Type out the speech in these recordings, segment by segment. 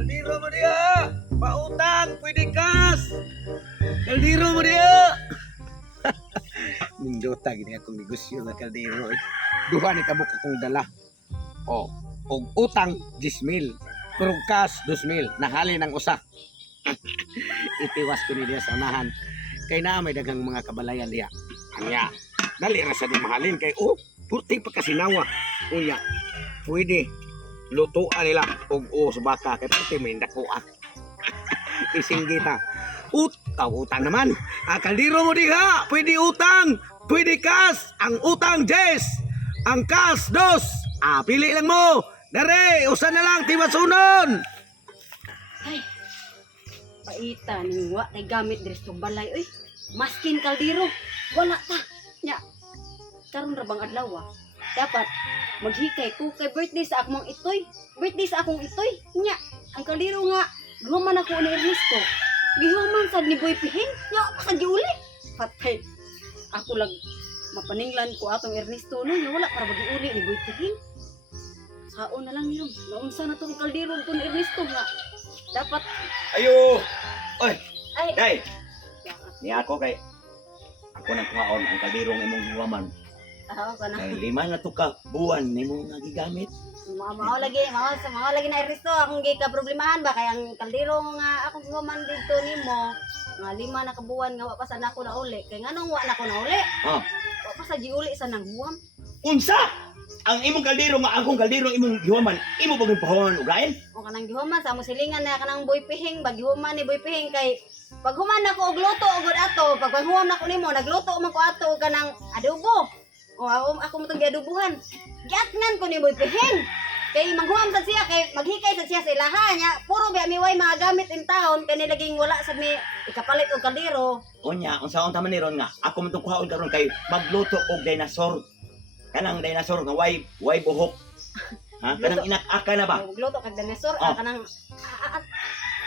Kaldero mo diya! Pautang! Pwede kas! Kaldero mo diya! Nindota, gini akong negosyo na kaldero. Duha ni kabuk akong dala. O, og utang 10,000. Pero kas 2,000. Nahali ng usa. Itiwas ko niya sa unahan. Kay na may daghang mga kabalayan diya. Anya, dali ra sa di mahalin kay purti pa kasinawa. Unya, pwede lutuan nila og sa baka kay pati may dakuha. Isinggita. Utang naman. Kaldero mo diha. Pwede utang. Pwede kas. Ang utang 10. Ang kas 2. Pili lang mo. Dare, usa na lang timasunon. Ay. Paita ning wa tay gamit diri sa balay oy. Maskin kaldero. Wala ta. Nya. Karon ra bang adlaw dapat maghikay ko kay birthday sa akong itoy. Birthday sa akong itoy. Nya, ang kaldero nga guman ako ni Ernesto. Gihuman sad ni Boy Pihing. Nya pa sa giuli. Patay. Ako lag mapaninglan ko atong Ernesto no, nya wala para magiuli ni Boy Pihing. Saon na lang yun. Naunsa na tong kaldero to ni Ernesto nga. Dapat Ayo! Oy! ay Day! Ni ako kay ako nang kuhaon ang kalderong imong huwaman. kana. Kay 5 na to ka buwan nimo nga gigamit. Mao lagi na Ernesto akong gika problemahan ba kay ang kaldero nga akong guman dito nimo nga 5 na kabuwan nga wa pa sa nako na uli kay nganong wa na ko na uli Ah, wa pa sa giuli sa nanghuwam unsa? Ang imong kaldero nga akong kaldero imong gihuwaman, imo ba gipahuman og lain? o kanang gihuman sa mo silingan na kanang Boy Pihing bag gihuman ni Boy Pihing kay pag human nako og luto og ato pag paghuwam nako nimo nagluto man ko ato og kanang adobo o ako mo tong giadobuhan giatngan ko ni Boy Pihing kay maghuwam sad siya kay maghikay sad siya sa ilaha nya puro ba miway mga gamit in town kay nilaging wala sad ni ikapalit og kaldero. Unya, unsaon ta man ni ron nga ako man tong kuhaon karon kay magluto og dinosaur. Kanang dinosaur nga way buhok. Ha? Kanang inak-aka na ba? Magluto kag dinosaur Oh. kanang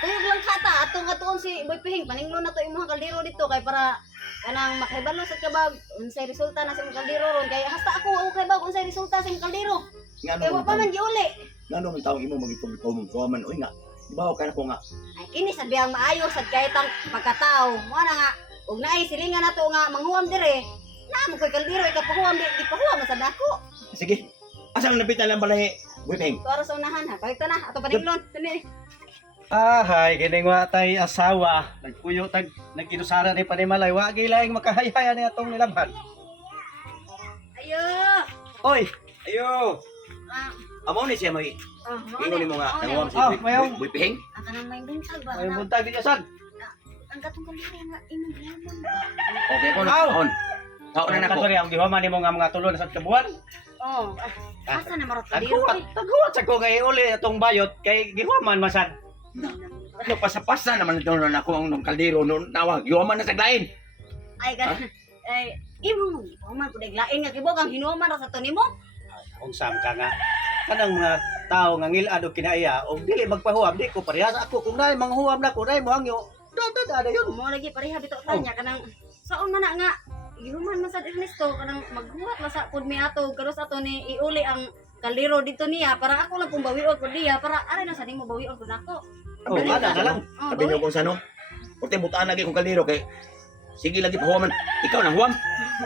tuyog lang kata atong atuon si Boy Pihing paninglo na to imong kaldero dito kay para kanang makahibalo sa kabag unsay resulta na sa imong kaldero ron kay hasta ako kay bag unsay resulta sa imong kaldero kay wa pa man giuli. Ngano man taong imo magituom kuhaman oy nga. Ibaw ka na ko nga. Ay kini sa biyang maayo sad kay tang pagkatao mo na nga ug naay silingan nato nga manghuwam dire na mo koy kaldero ikapahuwam di pahuwam sa dako. Sige. Asa nang napitan lang balay Wipeng? Tuara sa unahan ha balik ta na ato paninglon tani. Hay, kining wa tay asawa. Nagpuyo tag nagkinusara ni panimalay. Wa gilaing makahayhayan ni atong nilabhan. Ayo. Oy, ayo. Ah, Amo ni siya may ingon nimo nga nanguwam si mayong- Wipeng. ang kanang may buntag ba? Ay buntag di sad. Ang gatong kaldero nga imong gihaman ba? Okay ko na Aw! kaon. Kaon na nako. Kadtori ang gihuman nimo nga mga tulo na sa kabuan. Oh, asa na marot kaldero? Taghuwat sa ko kay uli atong bayot kay gihuman masad. Ano pasapasa naman ito na ako ang nung kaldero noon nawag. Yuman na sa glain. Ay kan. Ay imo man pud lain nga kibog ang hinuman ra sa to nimo. Unsam ka nga kanang mga tao nga ngilad og kinaiya og dili magpahuwam di ko parehas ako kung naay manghuwam na ko naay mo hangyo. Dada yun. Mo lagi pareha bitaw tanya kanang saon man na nga hinuman man sad Ernesto kanang maghuwat man sa pud mi ato karos ato ni iuli ang kaldero dito niya para ako lang pong bawion pud niya para aray na sa nimo bawion pud nako. Oh, ana na lang. Oh, Sabi niyo kung sano. Puti butaan lagi kong kaldero kay sige lagi pahuwaman. Ikaw nang huwam.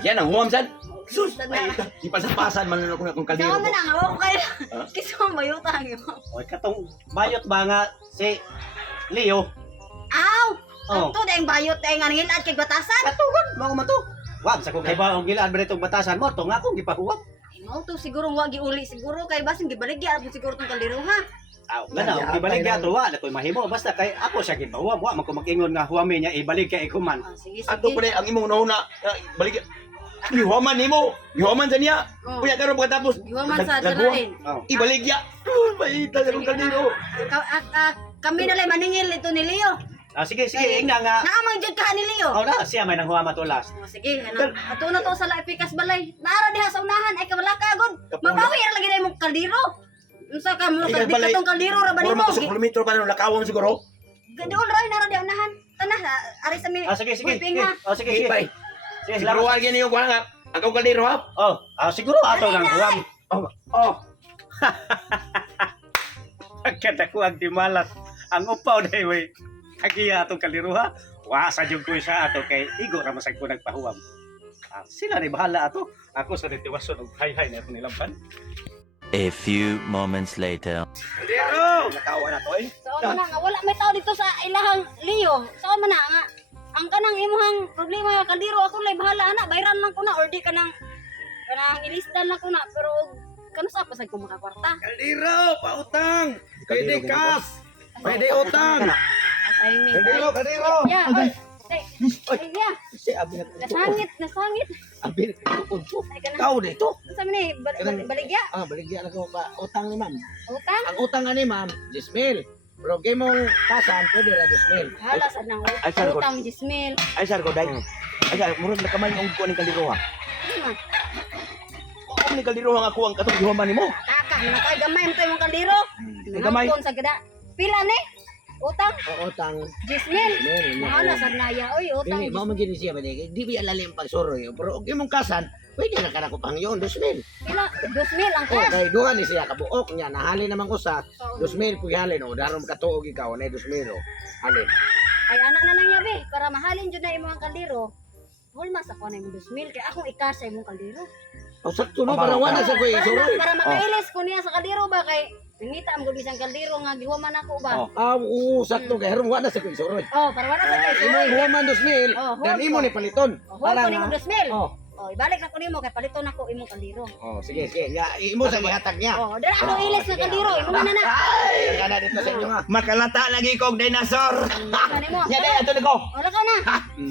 Siya nang huwam sad. Sus, ay, di pasapasan man ako na kong kaldero Saon ko. man na nga wa ko kayo. Ha? Kiso ang bayutang yo. Oy katong bayot ba nga si Leo. Aw! Oh. Ito dahil bayot dahil nga nangilad kay batasan. Katugon mo man to. Wag sa ko kay ba ang gilad ba nitong batasan mo to nga akong gipahuwam. Ay mo to siguro wa giuli siguro kay basin gibaligya po siguro tong kaldero ha. Aw, ganaw gibalik niya to wa na koy mahimo basta kay ako siya gipahuwam wa man ko magingon nga huwami niya ibalik kay ikuman. Ah, sige sige. Ato pa ang imong nauna. Balik. Yuman nimo. Yuman sa niya. Oh. Kuya karon pagkatapos. Yuman sa naghuwam. dalain. Oh. Ibaligya. Baita sa kong kaldero. Kami na lang maningil ito ni Leo. Ah sige sige ingna nga. Naamang jud ka ni Leo. Oh na siya may nanghuwam to last. Oh, sige, ano, ato na to sa Laipikas Balay. Naara diha sa unahan ay kabala ka agad. Mabawi ra lagi na imong kaldero. Unsa ka mo sa Ikas Balay. dikatong kaldero ra ba Puro nimo? mo sa kilometro pa nang lakawang siguro. Gadol ra nara diha unahan. Tanah ari sa mi. Ah sige sige. Uy, pinga. Oh sige Sige, sige. bay. Sige salamat. Siguro gani yung kuha nga. Ang kaldero ha. Oh, siguro ato nang huwam. Oh. Kada ko ang timalat. ang upaw day way. Kagiya atong kaliruha. Wa sa jud ko siya ato kay igo ra masag ko nagpahuwam. Sila ni bahala ato. Ako sa nitiwason og hay-hay na akong nilampan. A few moments later. Kaldero! Nakawa na to eh. So ano na nga, wala may tao dito sa ilahang Leo. So ano na nga, ang kanang imuhang problema nga kaldero ako lay bahala ana, bayran lang ko na or di kanang ilistan na ko na pero kano sa pasag ko makakwarta. Kaldero, pautang. Pwede kas. Pwede utang. Timing. Kaldero, kaldero. Yeah, oy. Ay, yeah. Si abi na Nasangit. Abi, tuod po. Ay kanang Kau dito. sa ni baligya. Baligyan ako pa utang ni ma'am. Utang. Ang utang nga ni ma'am, 10,000. Pero kay mong kasan, pwede ra 10,000. Hala sa nang Ay, sir, utang 10,000. Ay sir ko day. Ay sir, murag na kamay ang ko ni kaliruha. Ano man? Ako ni kaliruha nga kuwang katong gihuman nimo. Taka, nakay gamay mo tayo mong kaldero. Gamay. Nangapon sa gada. Pila ni? Utang O utang. 10,000. Mahala sa naya oy, utang. Dili, mao man gini siya ba di? Di bi alalim pag soroy. Pero og imong kasan, pwede na kana ko pang yon 2,000. Pila 2,000 ang Oh, cash. kay duha ni siya kabuok niya nahali naman ko sa 2,000 puy halin o darom katuog ikaw na 2,000 o. Halin. Ay anak na lang yabi para mahalin jud na imong kaldero. Hulma sa kuno imong 2,000 kay akong ikas sa imong kaldero. O sakto no para wala sa koy soroy. Para makailis ko niya sa kaldero ba kay nangita am gud isang kaldero nga gihuman ako ba. Oh. Oo, sakto kay haron wala sa koy soroy. Oh, para wala sa kay Imong human 2,000 Oh, dan huwag imo ko. ni paliton. Oh, hulma ko nga- nimong 2,000. Oh, Oh, ibalik na ko nimo kay paliton ako imong kaldero. oh, sige, sige. Ya, imo sa gihatag niya. Oh, dala ako ilis na kaldero, imo na na. Ay, kana dito sa inyo nga. Makalata lagi kog dinosaur. Kanimo. Ya day ato ko. Wala ka na.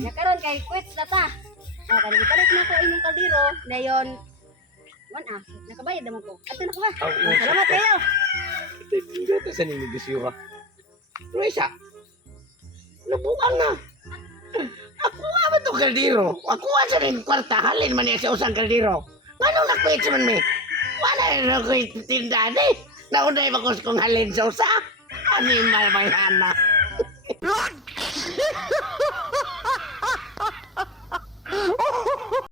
Ya karon kay quits na ta. Ah, kani palit na ko imong kaldero, dayon nakabayad naman ko. Ato na ko ha. Oh, Salamat kayo. Dito sa ninyo gisyo ka. Luisa, nabuang na. Ako nga ba itong kaldero? Ako nga sa rin kwarta, halin man niya sa usang kaldero. Anong nakwit man mi? Wala rin ako itindahan eh. Naunay ba kung halin sa usa? Animal may hana.